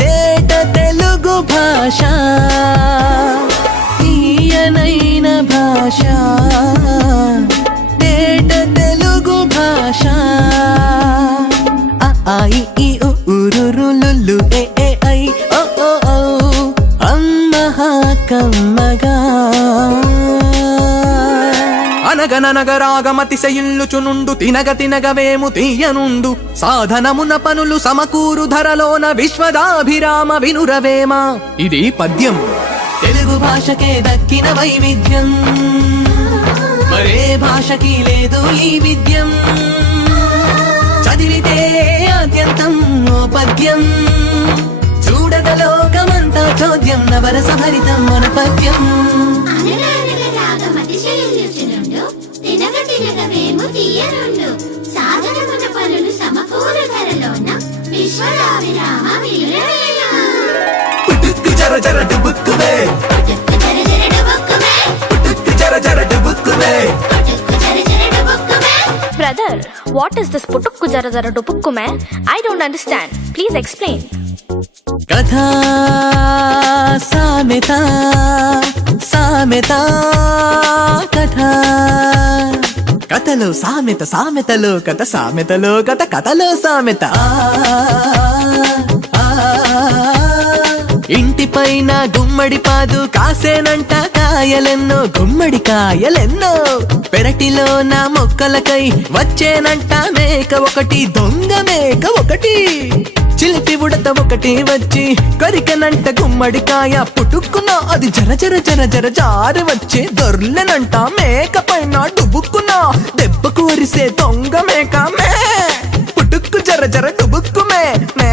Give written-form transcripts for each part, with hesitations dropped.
తేట తెలుగు భాష తీయనైన భాష తేట తెలుగు భాష ఆ ఇ ఈ ఉ రు లు ఏ ఏ ఐ ఓ ఓ ఔ అమ్మహా కమ్మగా అనగనగరాగమతిశయిల్లుచునుండు తినగ తినగవేము తీయనుండు సాధనమున పనులు సమకూరు ధరలోన విశ్వదాభిరామ వినురవేమ. ఇది పద్యం. తెలుగు భాషకే దక్కిన వైవిధ్యం మరే భాషకి లేదు ఈ విద్యం. చదివితే ఆద్యంతం ఓ పద్యం చూడద లోకమంతా చోద్యం నవరస భరితం మన పద్యం. సాధనమున పనులు సమకూరు ధరలోన విశ్వదాభిరామ వినురవేమ. పుట్టుక్కు జర జర డుబుక్కువే పుట్టుక్కు జర జర డుబుక్కువే పుట్టుక్కు జర జర డుబుక్కువే పుట్టుక్కు జర జర డుబుక్కువే. Brother, what is this putukku jara jara dupukkume? I don't understand. Please explain. కథా సామెత సామెత కథ కథలో సామెత సామెతలో కథ సామెతలో కథ కథలో సామెత. ఇంటిపైన గుమ్మడి పాదు కాసేనంట కాయలెన్నో గుమ్మడి కాయలెన్నో పెరటిలో నా మొక్కలకై వచ్చేనంట మేక ఒకటి దొంగ మేక ఒకటి చిలిపి ఉడత ఒకటి వచ్చి కొరికనంట గుమ్మడికాయ పుట్టుక్కున అది జర జర జర జర జారి వచ్చే దొర్లెనంట మేక పైన డుబుక్కున దెబ్బకు వరిసే దొంగ మేక మే పుట్టుక్కు జర జర డుబుక్కు మే మే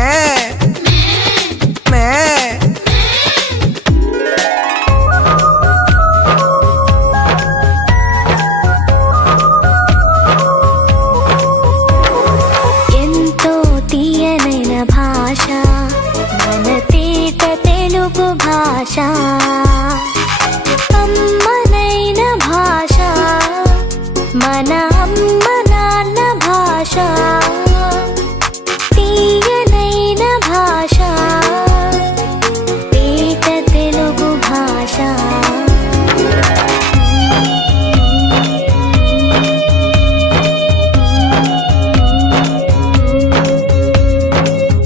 మే. ఎంతో తీయనైన భాష మన తేట తెలుగు భాష అమ్మనైన భాష మన అమ్మ నాన్న భాష తీయనైన భాష తేట తెలుగు భాష.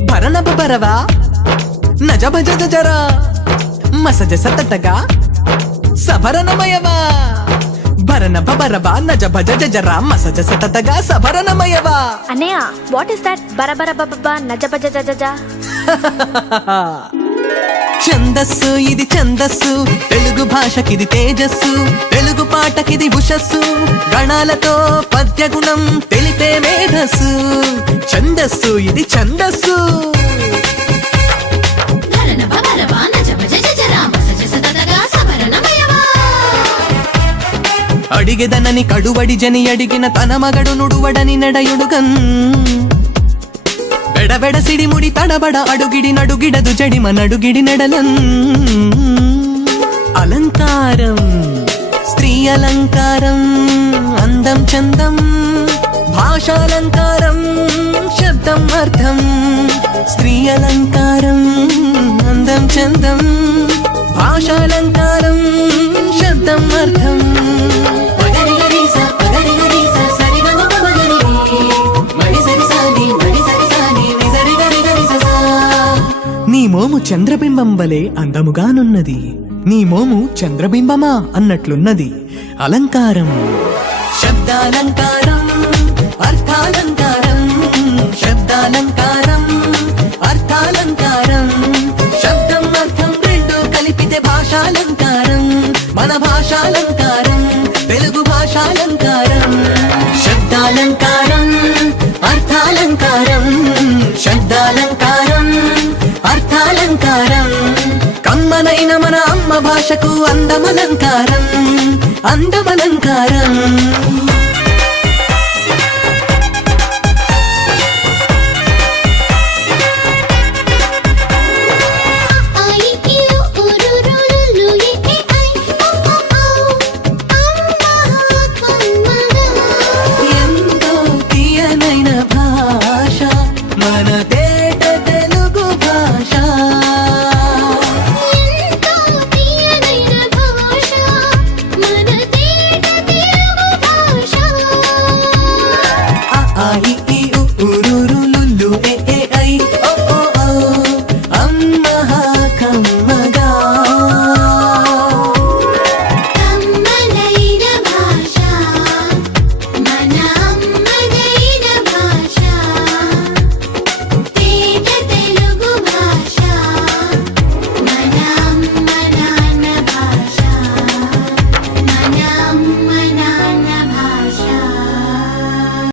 భరణబ బరవా నజభ జజ జరా మసజ సతటగా సభరణమయవా భరణబ బరవా నజభ జజ జరా మసజ సతటగా సభరణమయవా. Anaya, what is that? Bara bara ba ba ba naja ba ja ja ja ja. ఛందస్సు ఇది ఛందస్సు తెలుగు భాషకిది తేజస్సు తెలుగు పాటకిది ఉషస్సు గణాలతో పద్యగుణం తెలిపే మేధస్సు. ఛందస్సు ఇది ఛందస్సు ధరణభ భరవ నజభ జజ జర మసజ సతతగా సభరణమయవా. అడిగెదనని కడువడి జని అడిగిన తన మగడు నుడువడని నడయుడుగన్ బెడబెడ సిడిముడి తడబడ అడుగిడి నడుగిడదు జడిమ నడుగిడి నెడలన్. అలంకారం స్త్రీ అలంకారం అందం చందం భాషాలంకారం శబ్దం అర్థం. స్త్రీ అలంకారం అందం చందం భాషాలంకారం శబ్దం అర్థం. నీ మోము చంద్రబింబం వలె అందముగానున్నది నీ మోము చంద్రబింబమా అన్నట్లున్నది. అలంకారం శబ్దాలంకారం అర్థాలంకారం శబ్దాలంకారం అర్థాలంకారం శబ్దం అర్థం రెండు కలిపితే భాషాలంకారం మన భాషాలంకారం తెలుగు భాషాలంకారం. శబ్దాలంకారం అర్థాలంకారం శబ్దాలంకారం అర్థాలంకారం కమ్మనైన మన అమ్మ భాషకు అందమలంకారం అందమలంకారం.